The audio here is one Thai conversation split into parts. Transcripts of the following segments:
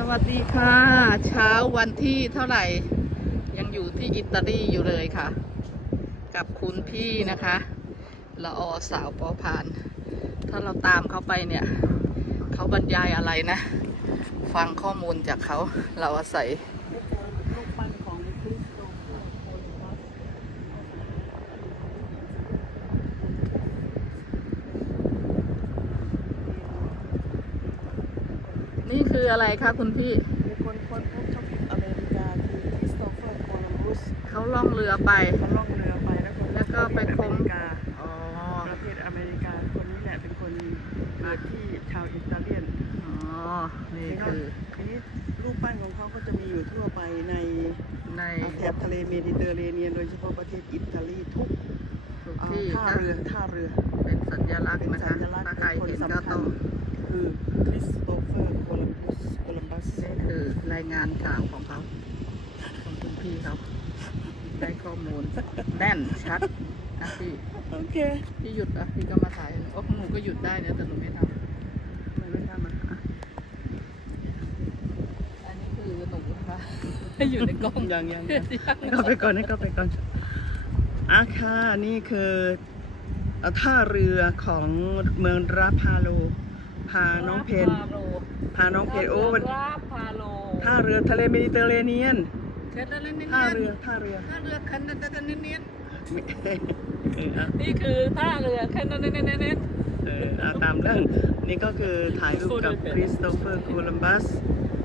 สวัสดีค่ะ เช้าวันที่เท่าไหร่ ยังอยู่ที่อิตาลีอยู่เลยค่ะ กับคุณพี่นะคะละออสาวปอพาน ถ้าเราตามเขาไปเนี่ย เขาบรรยายอะไรนะ ฟังข้อมูลจากเขาเราอาศัย รูปปั้นของคริสโตเฟอร์โคลัมบัส นี่ คืออะไรคะคุณพี่มีคนค้นพบทวีปอเมริกาคือคริสโตเฟอร์โคลัมบัสเขาล่องเรือไป เขาล่องเรือไปแล้วคนแล้วก็ไปอค้นเมริกาอ๋อประเทศอเมริกาคนนี้แหละเป็นคนเกิดที่ชาวอิตาเลียนอ๋อนี่นี่ก็คือทีนี้รูปปั้นของเขาก็จะมีอยู่ทั่วไปในในแถบทะเลเมดิเตอร์เรเนียนโดยเฉพาะประเทศอิตาลีทุกทุกเอ่อที่ท่าก็เรือท่าเรือ เป็นสัญลักษณ์เป็นนะสัคะญลักษณ์ถ้าใครเป็นคนเห็นสำก็คัต้ญอง คือคริสโตเฟอร์โค นี่คือรายงานข่าวของเขาของคุณพี่เขาได้ข้อมูลแน่นชัดนะพี่โอเคพี่หยุดอะพี่ก็มาถ่ายโอ้หนูก็หยุดได้นะแต่หนูไม่ทมันไม่ทำอะอะำอันนี้คือหนูนะคะให้อยู่ในกล้องยังยังยังให้เข้าไปก่อนให้เข้าไปก่อนอาค่ะนี่คือเอ่อท่าเรือของเมืองราพาโลพาน้องเพนพาโลพาน้องเพนโอ้วัน ราพาโล ท่าเรือทะเลเมดิเตอร์เรเนียนแค่นั้นเนียนท่าเรือท่าเรือท่าเรือคันนั้นเนียนเอออะนี่คือท่าเรือคันนั้นเนียนเนียนเอออะตามเรื่องนี่ก็คือถ่ายรูปกับคริสโตเฟอร์โคลัมบัส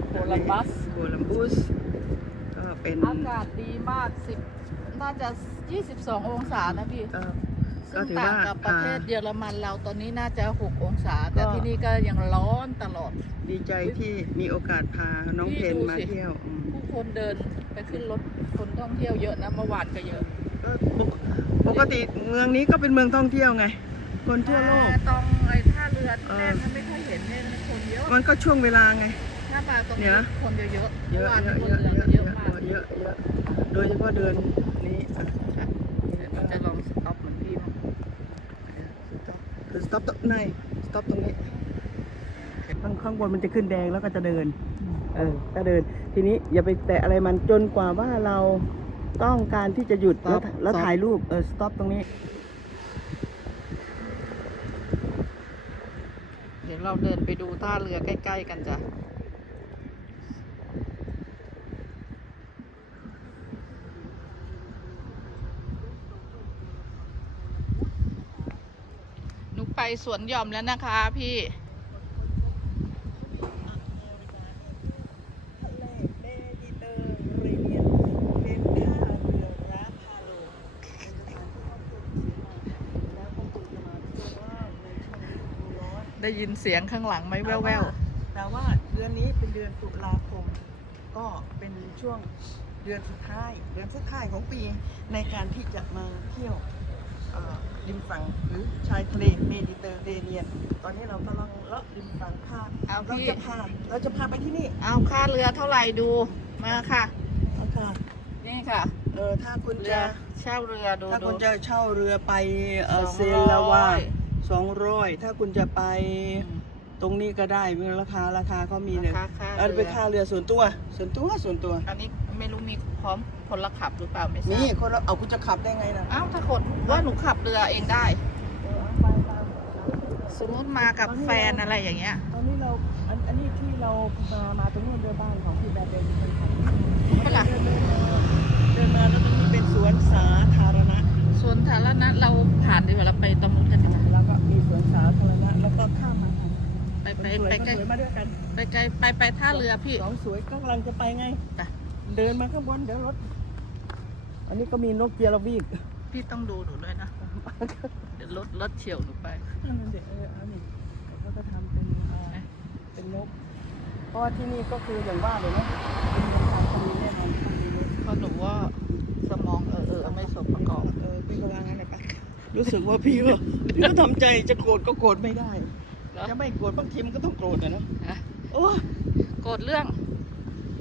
โคลัมบัสโคลัมบัสก็เป็นอากาศดีมากสิบน่าจะ 22 องศานะพี่ เอ่อก็ซึ่งถือต่างว่ากับประเทศอ่าเยอรมันเราตอนนี้น่าจะ6องศา แต่ก็ที่นี่ก็ยังร้อนตลอด ดีใจที่มีโอกาสพาน้องพี่เพนดูมาสิเที่ยวอืมผู้คนเดินไปขึ้นรถคนท่องเที่ยวเยอะนะเมื่อวานก็เยอะก็ปกปกติเมืองนี้ก็เป็นเมืองท่องเที่ยวไง คนทั่วโลกแต่ตรงไอ้ท่าเรือเออแรกมันไม่ค่อยเห็นเนี่ยคนเยอะมันก็ช่วงเวลาไงถ้ามาตรงเนี่นี้ยนะ คนเยอะๆเยเมื่ออะวานเยอะคนเยอะเรือเยอะเยอะมาก เยอะเยอะโดยเฉพาะเดือนนี้อะมัน จะลองสต็อปเหมือนพี่มั้งคือ stop ตรงไหน stop ตรงนี้ข้างข้างบนมันจะขึ้นแดงแล้วก็จะเดิน เออก็เดิน ทีนี้อย่าไปแตะอะไรมันจนกว่าว่าเราต้องการที่จะหยุดแล้วแล้วถ่ายรูปเออ stop ตรงนี้ เดี๋ยวเราเดินไปดูท่าเรือใกล้ ๆ กันจ้ะ หนูไปสวนหย่อมแล้วนะคะพี่ ทะเลเมดิเตอร์เรเนียนเป็นท่าเรือราพาโลเป็นสถานที่ท่องเที่ยวที่สวยงามแล้วก็คุณจะมาเที่ยวว่าในช่วงฤดูร้อนได้ยินเสียงข้างหลังไหมแว่วแต่ว่าเดือนนี้เป็นเดือนตุลาคม ก็เป็นช่วงเดือนสุดท้าย เดือนสุดท้ายของปีในการที่จะมาเที่ยว ริมฝั่งหรือชายทะเลเมดิเตอร์เรเนียน ตอนนี้เรากำลังเลาะริมฝั่งข้ามๆเอาเราพี่จะพาเราจะพาไปที่นี่เอาค่าเรือเท่าไหร่ดูมาค่ะ เอาค่ะนี่ค่ะ เออถ้าคุณเรืจะ อเช่าเรือดูถ้าดู คุณจะเช่าเรือไปเอ่อสองเซร้อยลาวาสองร้อยถ้าคุณจะไปตรงนี้ก็ได้มีราคาราคาเขามีเลยราคาค่าเอาเรืไปอค่าเรือส่วนตัวส่วนตัวส่วนตัว อันนี้ ไม่รู้มีพร้อมคนละขับหรือเปล่าไม่ทรานี่บคนเราเอาคุณจะขับได้ไงนะเอ้าถ้าคนว่าหนูขับเรือเองได้เออเอาไปตามสมมติมากับแฟนอะไรอย่างเงี้ย ตอนนี้เราอันอันนี้ที่เรามามาตรงนู้นเรือบ้านของพี่แบบเบนเป็นคนขับเวลาเดินเดินมาเดินมาแล้วตรงนี้เป็นสวนสาธารณะส่วนฐานะเราผ่านดีกว่าเราไปตรงนู้นกันดีกว่าแล้วก็มีสวนสาธารณะแล้วก็ข้ามมาทางไปไปสวยไปๆใกล้สวยมาด้วยกันไปไกลไปไปท่าเรือพี่สองสวยก็กำลังจะไปไง ไป เดินมาข้างบนเดี๋ยวรถ อันนี้ก็มีนกเจียระวีกพี่ต้องดูหนูด้วยนะ เดี๋ยวรถรถเฉียวหนูไปนั่นน่ะสิเออเอานี่เขาก็ทำเป็นเอ่อเป็นนก เพราะว่าที่นี่ก็คืออย่างว่าเลยเนาะเป็นเมืองทางทะเลแน่นอนทางนี้เพราะหนูว่าสมองเออเออไม่สมประกอบ เออพี่ก็วางอะไรไปรู้สึกว่าพี่ก็พี่ก็ทำใจจะโกรธก็โกรธไม่ได้แล้วจะไม่โกรธบางทีมันก็ต้องโกรธอะเนาะฮะโอ้ยโกรธเรื่องบา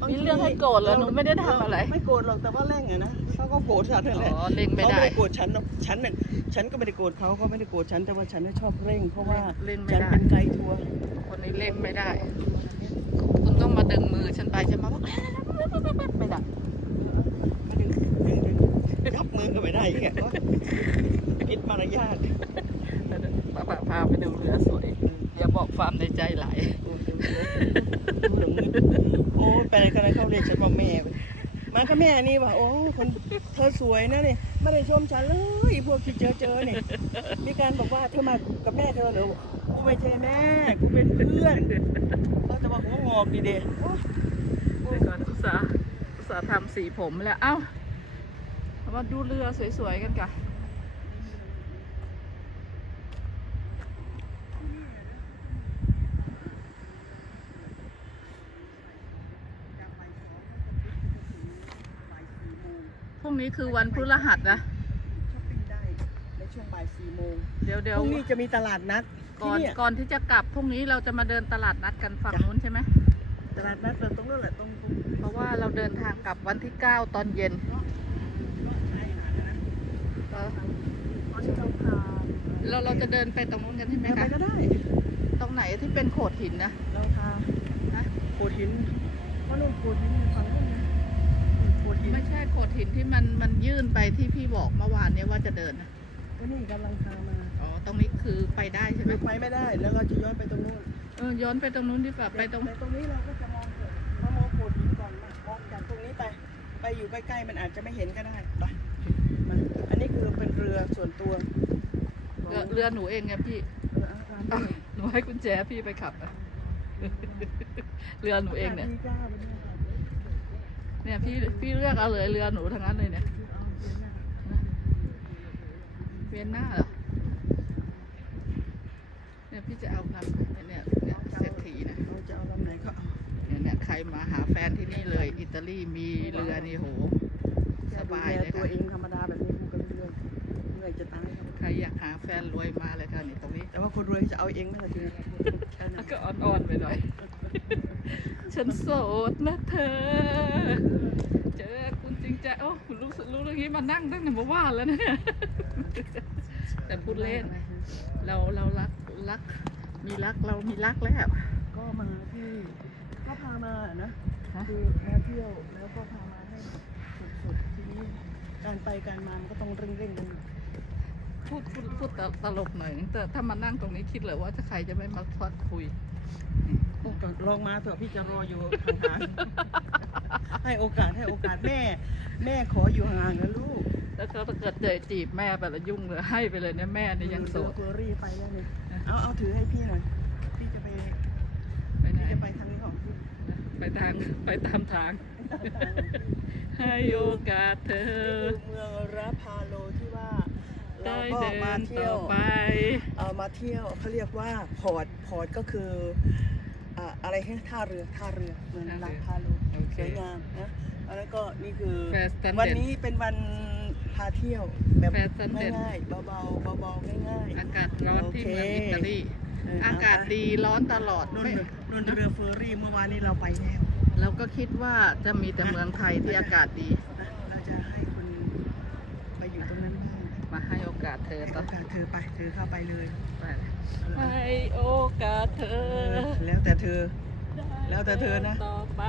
มีเรื่องให้โกรธเหรอหนูไม่ได้ทำอะไร ไม่โกรธหรอกแต่ว่าแร่งอะนะเขาก็โกรธฉันนั่นแหละอ๋อเล็งไม่เขาได้ไม่ได้โกรธฉันหรอกฉันน่ะฉันก็ไม่ได้โกรธเขาเขาไม่ได้โกรธฉันแต่ว่าฉันน่ะชอบเร่ง เพราะว่าเร่งไม่ฉันได้ เป็นไกด์ทัวร์คนนี้เล่นไม่ได้ คุณต้องมาดึงมือฉันไปฉันมาบอกไม่ได้มาดึงดึงดึงยกมือก็ไม่ได้อีกอะคิดมารยาทพาพาพาไปดูเรือสวยอย่าบอกความในใจหลายโอ้ ไปไหนกันเขาเรียกฉันว่าแม่ มันก็แม่นี่ว่ะโอ้คนเธอสวยนะนี่ไม่ได้ชมฉันเลยพวกที่เจอเจอเนี่ยมีการบอกว่าเธอมากับแม่เธอเหรอกูไม่ใช่แม่กูเป็นเพื่อนเขาจะมาหัวงอกดีเด้เดี๋ยวก่อนอุตสาห์อุตสาห์ทำสีผมแล้วเอ้ามาดูเรือสวยๆกันค่ะ รุ่งนี้คือวันพฤหัสนะ ช้อปปิ้งได้ในช่วงบ่ายสี่โมงเดี๋ยวพเดี๋ยวรุ่งนี้จะมีตลาดนัดก่อนที่เนี่ยก่อนที่จะกลับพรุ่งนี้เราจะมาเดินตลาดนัดกันฝั่งนู้นใช่ไหมตลาดนัดเราตรงนู้นแหละตรงตรงเพราะว่าเราเดินทางกลับวันที่ 9 ตอนเย็นเออเพราะที่เราพาเราเราจะเดินไปตรงนู้นกันใช่ไหมไปคะก็ได้ ตรงไหนที่เป็นโขดหินนะเราพาฮะโขดหินเพราะนู่นโขดหินฝั่งนู้นนะโข ดหินไม่ใช่โขดหินที่มันมันยื่นไปที่พี่บอกเมื่อวานเนี้ว่าจะเดินนะก็นี่กำลังพามาอ๋อตรงนี้คือไปได้ใช่ไหมคือไปไม่ได้ แล้วเราจะย้อนไปตรงนู้นเออย้อนไปตรงนู้นดีกว่าไปตรงแต่ตรงนี้เราก็จะมองเกิดมามองโขดหินก่อนมามองจากตรงนี้ไป ไปอยู่ใกล้ๆมันอาจจะไม่เห็นก็ได้ไปมาอันนี้คือเป็นเรือส่วนตัวเรือเรือหนูเองไงพี่เรืออาอะหนูให้กุญแจพี่ไปขับนะเรือหนูเองเนี่ยดีจ้าวันนี้ค่ะ เนี่ยพี่พี่เลือกเอาเลยเรือหนูทั้งนั้นเลยเนี่ยเวียนหน้าเหรอเนี่ยพี่จะเอาลำไหนเนี่ยเนี่ยเศรษฐีนะเราจะเอาลำไหนก็เอาเนี่ยเนี่ยใครมาหาแฟนที่นี่เลย อิตาลีมีเรือนี่โห สบายเลยตัวค่ะเองธรรมดาแบบนี้กูก็เรื่อยเรื่อยจะตายครับใครอยากหาแฟนรวยมาเลยค่ะนี่ตรงนี้แต่ว่าคนรวยจะเอาเองนั่นแหละทีนี้แค่นั้แล้วนก็อ่อนๆไปหน่อย ฉันโสดนะเธอ เจอคุณจริงใจโอ้คุณรู้สึกรู้เรื่องนี้มานั่งตั้งแต่เมื่อวานแล้วนะเนี่ยแต่พูดเล่น เราเรารักรัก มีรักเรามีรักแล้วก็มาที่ก็พามานะฮะคือมาเที่ยวแล้วก็พามาให้สุดๆทีนี้การไปการมามันก็ต้องเร่งๆกันพูดพูดพูดตลกหน่อยแต่ถ้ามานั่งตรงนี้คิดเลยว่าถ้าใครจะไม่มาพอดคุยโอ้ก็ลองมาเถอะพี่จะรออยู่ห่างๆ ให้โอกาสให้โอกาสแม่ แม่ขออยู่ห่างๆนะลูกแล้วก็ถ้าเกิดเจอจีบแม่ไปแล้วยุ่งเลยให้ไปเลยเนี่ยแม่นี่ยังโสดเรือเฟอรี่ไปแล้วเนี่ยเอาเอาถือให้พี่หน่อยพี่จะไปไปไหน พี่จะไปทางนี้ของพี่ไปทางไปตามทาง ให้โอกาสเธนี่อคือเมืองราพาโลที่ว่าเราได้ก็เดิมานเที่ต่ยอว ไป เอามาเที่ยวเขาเรียกว่าพอร์ตพอร์ตก็คืออ่าอะไรให้ท่าเรือท่าเรือเมืองท่าเรือราพาโลโอเค สวยงามนะแล้วก็นี่คือแฟร์สแตนเดร์ดวันนี้เป็นวันพาเที่ยวแบบแฟร์สแตนเดร์ดง่ายๆเบาๆเบาๆง่ายๆอากาศร้อนที่เมืองโอเคอิตาลีเออออากาศดีร้อนตลอดนุ่นไม่นุ่นเรือเฟอร์รี่เมื่อวานนี้เราไปแล้วเราก็คิดว่าจะมีแต่เมืองไทยที่อากาศดีนะเราจะให้คนไปอยู่ตรงนั้นบ้างมาให้โอกาสเธอให้ต่โออกาสเธอไปเธอเข้าไปเลยไปให้โอกาสเธอ แล้วแต่เธอ แล้วแต่เธอนะต่อไป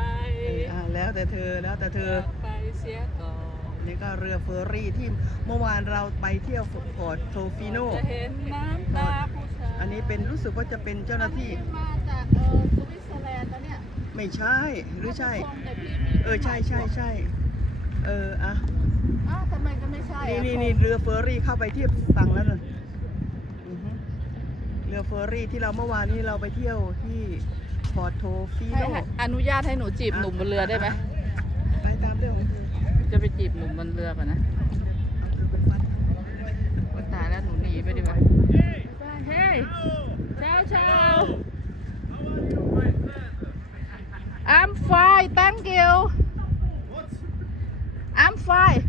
เอออ่าแล้วแต่เธอแล้วแต่เธอไปเสียก่อนนี่ก็เรือเฟอร์รี่ที่เมื่อวานเราไปเที่ยวพอร์ตโทฟิโนจะเห็นน้ำตาผู้ชายอันนี้เป็นรู้สึกว่าจะเป็นเจ้าหน้าที่อันนี้มาจากเออสวิตเซอร์แลนด์นะเนี่ยไม่ใช่หรือใช่แต่พี่มีเออใช่ใช่ใช่เอออะอ้าวทำไมจะไม่ใช่นี่อะนี่นี่เรือเฟอร์รี่เข้าไปเทียบฝั่งแล้วน่ะอือฮึเรือเฟอร์รี่ที่เราเมื่อวานนี้เราไปเที่ยวที่ พอร์ตโทฟิให้โนให้อนุญาตให้หนูจีบหนุ่มบนเรือได้ไหมไปตามเรื่องของเธอจะไปจีบหนุ่มบนเรือก่อนนะเอาเธอไปฟัดว่าตายแล้วหนูหนีไปดีกว่าเฮ้ยเช้าเช้า I'm fine thank you I'm fine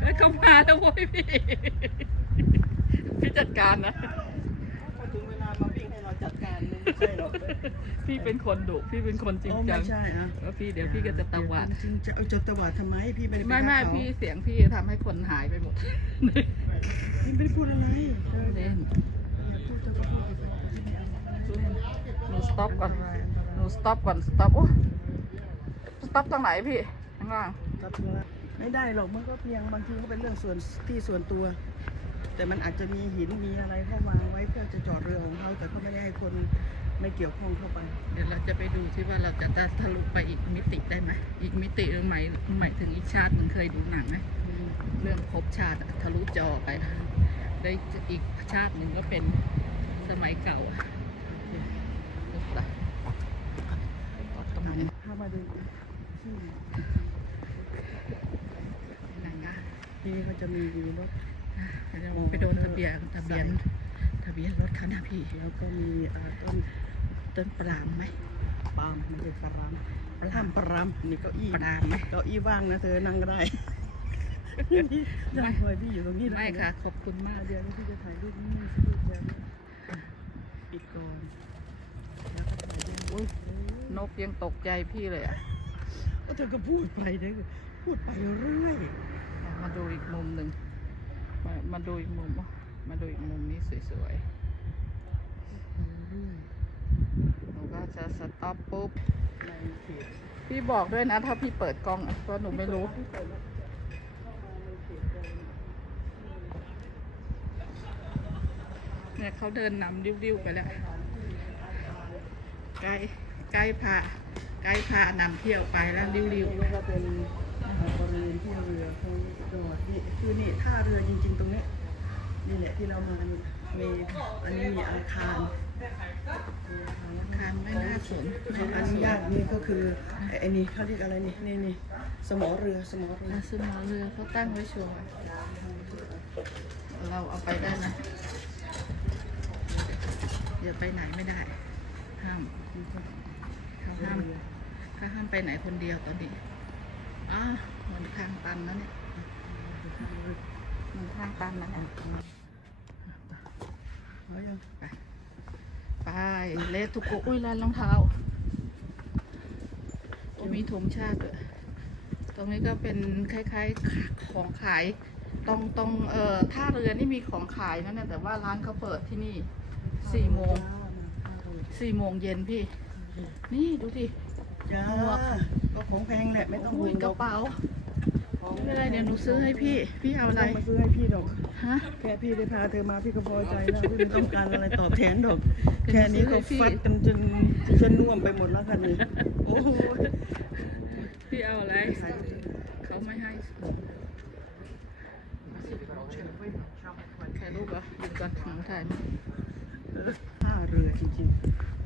เฮ้ยเขามาแล้วเว้ยพี่ พี่จัดการนะ ใช่หรอกพี่เป็นคนดุพี่เป็นคนจริงโอ้จัไม่งใช่อะแล้วพี่เดี๋ยวพี่ก็จะตวาดจริงจะเอาจะตวาดทำไมพี่ไม่ได้ไม่ไม่ฆ่าเขาพี่เสียงพี่ทำให้คนหายไปหมดพี่ไม่ได้พูดอะไรเธอเล่นพูดเธอก็พูดไปสิพี่ไม่เอาหนูสต็อปก่อนอันตรายอันตรายนูสต็อปก่อนสต็อปโอ้สต็อปตรงไหนพี่ข้างล่างรับเงินไม่ได้หรอกมันก็เพียงบางทีก็เป็นเรื่องส่วนที่ส่วนตัว แต่มันอาจจะมีหินมีอะไรเข้าวางไว้เพื่อจะจอดเรือของเขาแต่ก็ไม่ได้ให้คนไม่เกี่ยวข้องเข้าไป เดี๋ยวเราจะไปดูที่ว่าเราจะทะลุไปอีกมิติได้ไหมอีกมิติหรือไมายหมายถึงอีกชาติหนึ่งเคยดูหนังไหมเรื่องภพชาติทะลุจอไปได้อีกชาติหนึ่งก็เป็นสมัยเก่าอะตรงนี้เข้ามาดูที่ไหนอะนี่ก็จะมีวีรถ ไปโดนทะเบียนทะเบียนทะเบียนรถเขานะพี่ แล้วก็มีเอ่อต้นต้นปรามไหมปาล์มไม่ใช่ปรามปรามปรามนี่เก้าอี้ปรามไหมเก้าอี้ว่างนะเธอนั่งก็ได้นั่งคอยพี่อยู่ตรงนี้ด้ไม่ค่ะ ขอบคุณมากเดี๋ยวพี่จะถ่ายรูปนี่รูปเดียวปิดก่อนแล้วก็ถ่ายรูปโอ้ยนกยังตกใจพี่เลยอะก็เธอก็พูดไปเด้อพูดไปเรื่อยมาดูอีกมุมหนึ่ง มามาดูอีกมุมมาดูอีกมุมนี้สวยๆหนูก็จะสต็อปปุ๊บพี่บอกด้วยนะ ถ้าพี่เปิดกล้องอะเพราะหนูไม่รู้เนี่ยเขาเดินนำริ้วๆไปแล้วไกด์ไกด์พาไกด์พานำเที่ยวไปแล้วริ้วนี่ก็เป็นบริเวณที่เรือเขาจอดนี่ คือนี่ท่าเรือจริง ๆ ตรงนี้นี่แหละที่เรามานี่มีอันนี้มีอาคารๆคานไม่น่าสนไม่อน่าสนุนญาตนี่ก็คือไอ้ไอ้นี่เขาเรียกอะไรนี่นี่นี่สมอเรือสมอเรืออาสมอเรือเขาตั้งไว้โชว์เราเอาไปได้ไหมเดี๋ยวไปไหนไม่ได้ ห้ามเขาห้ามเขาห้ามไปไหนคนเดียวตอนนี้อ้าวมันทางตันแล้วเนี่ย มันทางตันแล้วเนี่ยเอายังไปไปเลสทุกโกอุ้ยร้านรองเท้าโอ้มีธงชาติด้วยตรงนี้ก็เป็นคล้ายๆของขาย ตรงตรงเอ่อท่าเรือนี่มีของขายนั่นนะแต่ว่าร้านเขาเปิดที่นี่สี่โมงสี่โมงเย็นพี่ นี่ดูสิจ้าหมวกก็ของแพงแหละไม่ต้องห่อุ้วยงกระเป๋า ไม่เป็นไรเดี๋ยวหนูซื้อให้พี่ พี่เอาอะไรม่ต้องมาซื้อให้พี่ดอก ฮะ แค่พี่ได้พาเธอมาพี่ก็พอใจแล้วพี่ไม่ต้องการอะไรตอบแทนดอก แค่นี้ก็ฟัดกันจนจะน่วมไปหมดแล้วค่ะนี่โอ้โหพี่เอาอะไร เขาไม่ให้ถ่ายรูปเหรอหยุดก่อนหนูถ่ายไหมท่าเรือจริง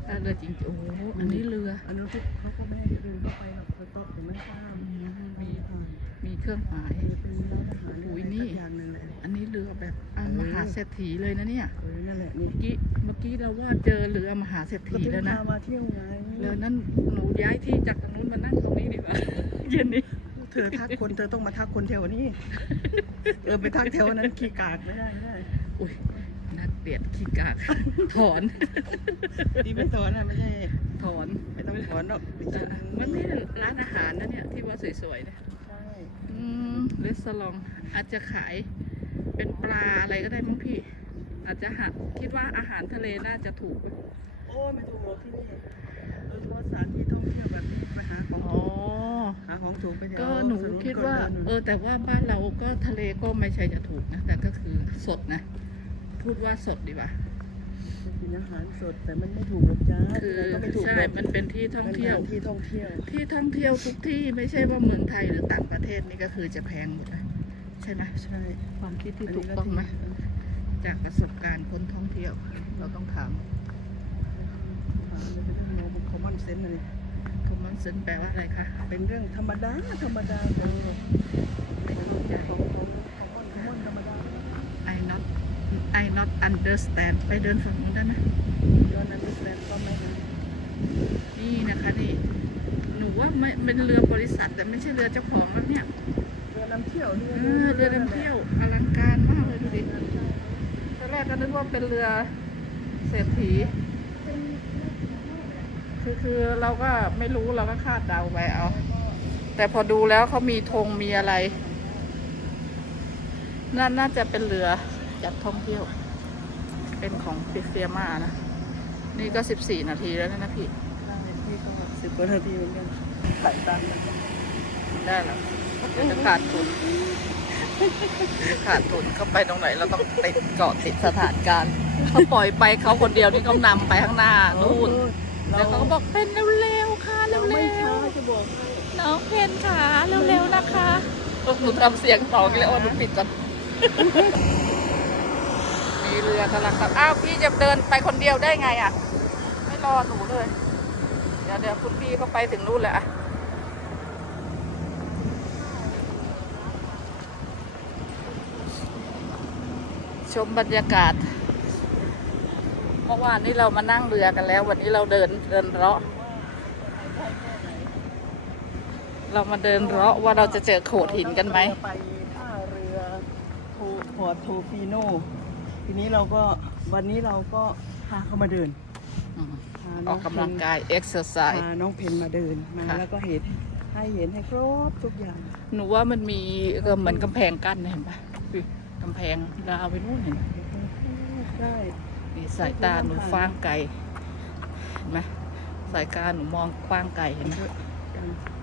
อะเรือจริงๆโอ้โหอันนี้เรือๆอันนู้นทุกเขาก็ไม่ให้เดินเข้าไปหรอกเขาต้องเห็นไหมข้ามอืมมีมีผ่านมีเครื่องหมายเป็นร้านอาหารอุ้ยนี่สักอย่างหนึ่งแหละอันนี้เรือแบบอะมหาเศรษฐีเลยนะเนี่ยเออนั่นแหละนี่เมื่อกี้เมื่อกี้เราว่าเจอเรือมหาเศรษก็ฐีถึงแล้วนะพามาเที่ยวไงแล้วนั้นหนูย้ายที่จากตรงนู้นมานั่งตรงนี้ดีกว่าเย็นนี้เธอทักคนเธอต้องมาทักคนแถวนี้เออไปทักแถวนั้นขี้กากไม่ได้ไม่ได้อุ้ยนัก เกลียดขี้กาก ถอน ดีไม่สอนอะไม่ใช่ ถอน ไม่ต้องสอนหรอกไม่ใช่มันไม่ใช่ร้านอาหารนะเนี่ย ที่ว่าสวยๆเนี่ยใช่อืมรีสอร์ทอาจจะขาย เป็นปลาอะไรก็ได้มั้งพี่ อาจจะหาคิดว่าอาหารทะเลน่าจะถูก โอ้ยไม่ถูกหรอกที่นี่โดยเฉพาะสถานที่ท่องเที่ยวแบบนี้มาหาของอ๋อหาของถูกไปเดี๋ยวก็หนูสรุปคิดว่าก่นเออแต่ว่าบ้านเราก็ทะเลก็ไม่ใช่จะถูกนะ แต่ก็คือสดนะ พูดว่าสดดีกว่าไปกินอาหารสดแต่มันไม่ถูกหรอกจ้าคือก็ไม่ถูกใช่หรอกมันเป็นที่ท่องเที่ยวป็นสถานที่ท่องเที่ยว ที่ท่องเที่ยวทุกที่ไม่ใช่ว่าเมืองไทยหรือต่างประเทศนี่ก็คือจะแพงหมดนะใช่ไหมใช่ความคิดที่ถูกต้องไหมจากประสบการณ์คนท่องเที่ยว เราต้องถามถามเลยเป็นเรื่องโน้มคอมมอนเซนส์เลยคอมมอนเซนแปลว่าอะไรคะเป็นเรื่องธรรมดาธรรมดาของของของของคอมมอนคอมมอนธรรมดา I not I not understand ไปเดินฝั่งนู้นได้ไหมย้อนนั้นเป็นแฟนก็ไม่นะนี่นะคะนี่ หนูว่าไม่เป็นเรือบริษัท แต่ไม่ใช่เรือเจ้าของแล้วเนี่ยเรือนำเที่ยวเรือเออเรือนำเที่ยวอลังการมากเลยดูดิตอนแรกก็นึกว่าเป็นเรือเศรษฐี คือคือเราก็ไม่รู้เราก็คาดเดาไปเอา แต่พอดูแล้วเขามีธงมีอะไรน่าน่าจะเป็นเรือ จัดท่องเที่ยว เป็นของฟิเฟียมานะ นี่ก็สิบสี่นาทีแล้วนะพี่ได้พี่นี่ก็สิบกว่านาทีเหมือนกันถ่ายตามกันได้แล้วเดี๋ยวจะขาดทุนเดี๋ยวขาดทุนเข้าไปตรงไหนเราต้องติดเกาะติดสถานการณ์เขาปล่อยไปเขาคนเดียวนี่เขานำไปข้างหน้านู่นแล้วเขาก็บอกเป็นเร็วๆค่ะเราเร็ไม่วช้าจะบอกให้ๆน้องเพนค่ะเร็วๆนะคะเออหนูทำเสียงต่อกันเลยโอ้หนูปิดก่อนมี เรือกำลังขับอ้าวพี่จะเดินไปคนเดียวได้ไงอะ ไม่รอหนูเลย เดี๋ยวเดี๋ยวคุณพี่เขาไปถึงนู่นแหละชมบรรยากาศ เมื่อวานนี้เรามานั่งเรือกันแล้ว วันนี้เราเดินเดินเลาะ เรามาเดินเลาะว่าเราจะเจอโขดหินกันไหมไปท่าเรือโทพอร์ตโทฟิโน ทีนี้เราก็วันนี้เราก็พาเขามาเดินอืมพาอน้องกกำลังกายเอ็กซ์ไซส์ พาน้องเพนมาเดินมาค่ะ แล้วก็เห็นให้เห็นให้ครบทุกอย่างหนูว่ามันมีเออเหมือนกำแพงกั้นนะเห็นปะอุ๊ยกำแพงดาวไปนู่นเห็นปะได้นี่สายตาหนูฟ้างไกลเห็นไหมสายตาหนูมองฟ้างไกลเห็นไหม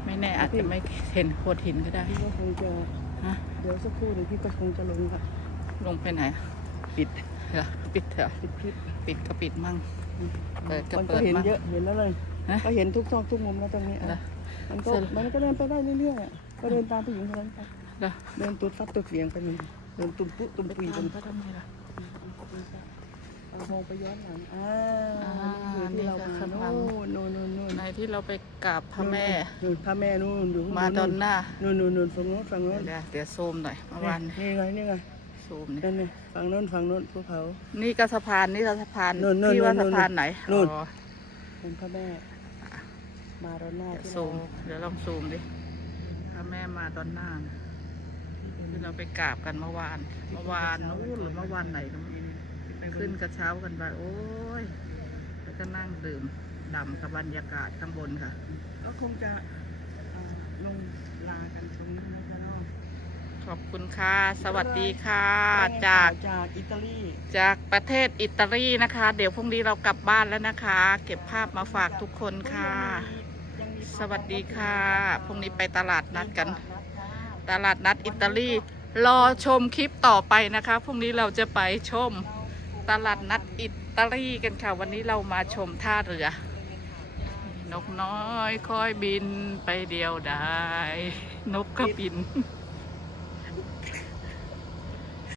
ไม่แน่อาจจะไม่เห็นโขดหินก็ได้พี่ก็คงจะฮะเดี๋ยวสักครู่หนึ่งพี่ก็คงจะลงค่ะลงไปไหน ปิดเหรอปิดเถอะปิดคลิปปิดก็ปิดมั่งเปิดก็มันเปิก็ดเห็นมั้งเยอะเห็นแล้วเลยฮะก็เห็นทุกซอกทุกมุมแล้วตรงนี้อะเหรอมันก็เสร็จมันก็เดินไปได้เรื่อยๆอะก็เดินตามผู้หญิงคนนั้นไปเหรอ เดินตุดฟัดตุดเสียงไปนี่เดินตุ่มปุ๊ตุ่มไปปุยตาตุ่มมเขาทำไมล่ะเอามองไปย้อนหลังอ่าอ่านี่คือที่เรานี่มาคือข้างหลังโน่นโน่นโน่นในที่เราไปกราบพระแม่ นู่นพระแม่นู่นอยู่ข้งบมาดอนน่านู่นนู่นนู่นฝั่งโน้นฝั่งโน้นเดี๋ยวเดี๋ยวซูมหน่อยเมื่อวาน นี่ไงนี่ไง ซูมนี่นั่นนี่ฝั่งโน้นฝั่งโน้นภูเขา นี่ก็สะพานนี่ก็สะพานนู่นนู่นพี่ว่านู่สะนพานไหนนู่น อ๋อเป็นพระแม่มาดอนน่าเดี๋ยวที่ซูมเดี๋ยวลองซูมดิพระแม่มาดอนน่านะที่เราไปกราบกันเมื่อวาน เมื่อวานนู้นหรือเมื่อวานไหนก็ไม่รู้ไปขึ้นกระเช้ากันไปโอ้ย แล้วก็นั่งดื่มด่ำกับบรรยากาศข้างบนค่ะ ก็คงจะอ่าลงลากันตรงนี้นะคะเนาะข อบคุณค่ะ สวัสดีค่ะรยงนจากข่วจากอิตาลีจากประเทศอิตาลีนะคะ เดี๋ยวพรุ่งนี้เรากลับบ้านแล้วนะคะ เก็บภาพมาฝากทุกคนค่ะยังมีสวัสดีค่ะพรุ่งนี้ไปตลาดนัดกันตลาดนัดค่ะตลาดนัดอิตาลีรอชมคลิปต่อไปนะคะพรุ่งนี้เราจะไปชมตลาดนัดอิตาลีกันค่ะ วันนี้เรามาชมท่าเรือ นกน้อยคอยบินไปเดียวได้ นกก็บินป